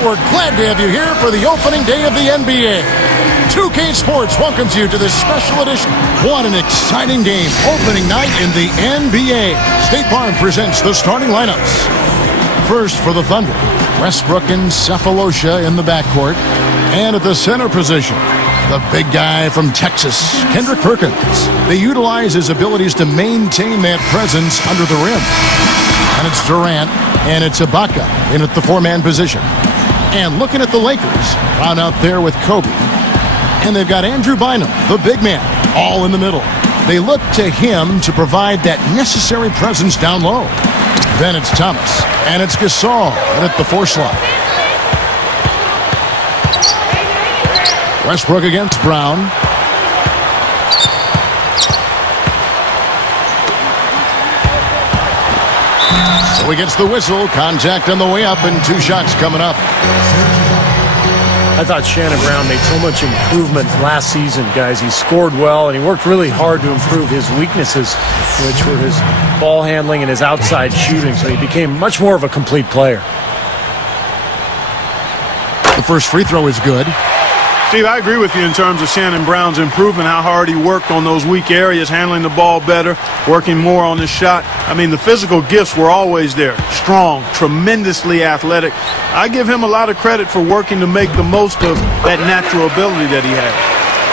We're glad to have you here for the opening day of the NBA. 2K Sports welcomes you to this special edition. What an exciting game. Opening night in the NBA. State Farm presents the starting lineups. First for the Thunder, Westbrook and Sefolosha in the backcourt. And at the center position, the big guy from Texas, Kendrick Perkins. They utilize his abilities to maintain that presence under the rim. And it's Durant, and it's Ibaka in at the four-man position. And looking at the Lakers, round out there with Kobe. And they've got Andrew Bynum, the big man, all in the middle. They look to him to provide that necessary presence down low. Then it's Thomas, and it's Gasol in at the four slot. Westbrook against Brown. So he gets the whistle. Contact on the way up, and two shots coming up. I thought Shannon Brown made so much improvement last season, guys. He scored well, and he worked really hard to improve his weaknesses, which were his ball handling and his outside shooting, so he became much more of a complete player. The first free throw is good. Steve, I agree with you in terms of Shannon Brown's improvement, how hard he worked on those weak areas, handling the ball better, working more on his shot. I mean, the physical gifts were always there. Strong, tremendously athletic. I give him a lot of credit for working to make the most of that natural ability that he has.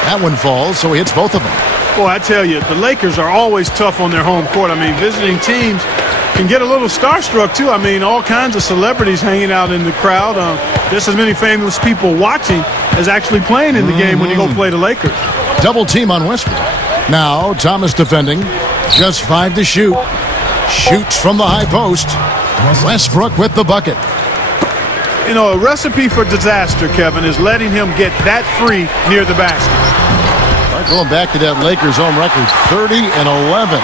That one falls, so he hits both of them. Boy, I tell you, the Lakers are always tough on their home court. I mean, visiting teams can get a little starstruck, too. I mean, all kinds of celebrities hanging out in the crowd. Just as many famous people watching as actually playing in the game when you go play the Lakers. Double team on Westbrook. Now, Thomas defending. Just 5 to shoot. Shoots from the high post. Westbrook with the bucket. You know, a recipe for disaster, Kevin, is letting him get that free near the basket. Going back to that Lakers home record, 30-11.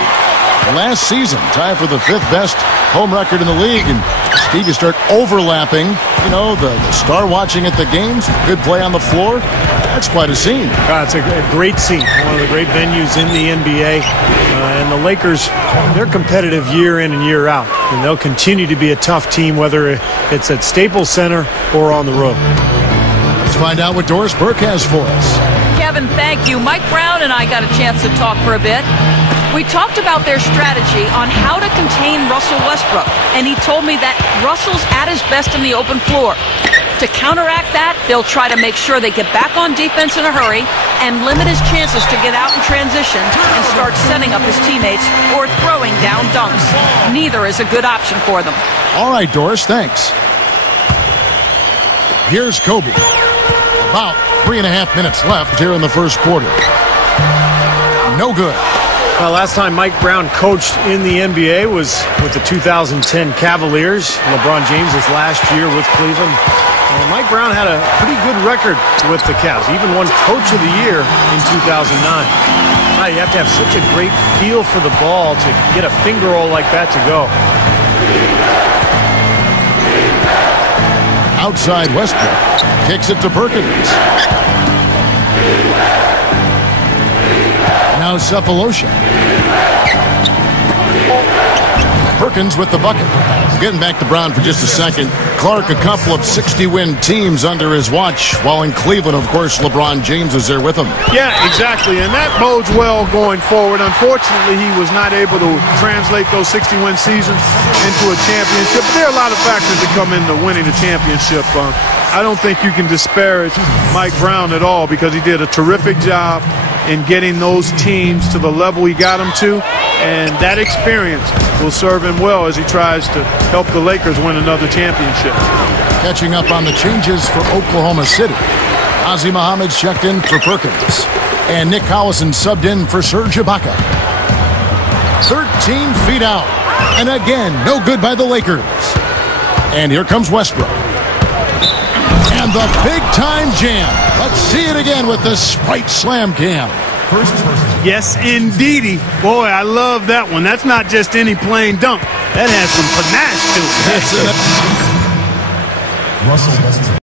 Last season, tied for the 5th best home record in the league. And Steve, you start overlapping, you know, the star watching at the games, good play on the floor. That's quite a scene. It's a great scene, one of the great venues in the NBA. And the Lakers, they're competitive year in and year out. And they'll continue to be a tough team, whether it's at Staples Center or on the road. Let's find out what Doris Burke has for us. Kevin, thank you. Mike Brown and I got a chance to talk for a bit. We talked about their strategy on how to contain Russell Westbrook, and he told me that Russell's at his best in the open floor. To counteract that, they'll try to make sure they get back on defense in a hurry and limit his chances to get out in transition and start setting up his teammates or throwing down dunks. Neither is a good option for them. All right, Doris, thanks. Here's Kobe. About 3.5 minutes left here in the first quarter. No good. Well, last time Mike Brown coached in the NBA was with the 2010 Cavaliers. LeBron James' last year with Cleveland. And Mike Brown had a pretty good record with the Cavs. He even won Coach of the Year in 2009. You have to have such a great feel for the ball to get a finger roll like that to go. Outside Westbrook. Kicks it to Perkins. Now Sefolosha. Perkins with the bucket. Getting back to Brown for just a second. Clark, a couple of 60-win teams under his watch, while in Cleveland, of course, LeBron James was there with him. Yeah, exactly, and that bodes well going forward. Unfortunately, he was not able to translate those 60-win seasons into a championship. But there are a lot of factors that come into winning a championship. I don't think you can disparage Mike Brown at all because he did a terrific job in getting those teams to the level he got them to, and that experience will serve him well as he tries to help the Lakers win another championship. Catching up on the changes for Oklahoma City. Ozzie Muhammad's checked in for Perkins, and Nick Collison subbed in for Serge Ibaka. 13 feet out, and again, no good by the Lakers. And here comes Westbrook. And the big-time jam. Let's see it again with the Sprite Slam Cam. Yes, indeedy. Boy, I love that one. That's not just any plain dunk. That has some panache to it. That's it.